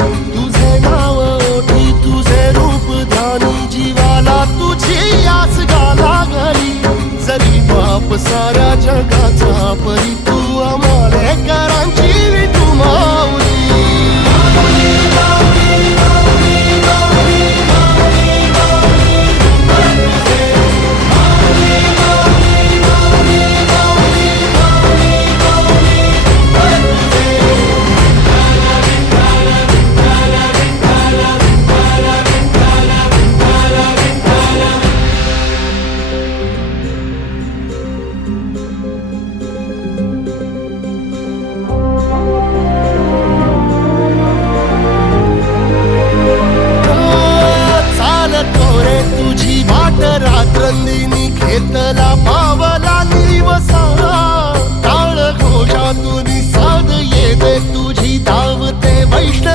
तुझे नाव ओठी तुझे रूप ध्यानी जीवाला तुझी आस गा लागली जरी बाप सा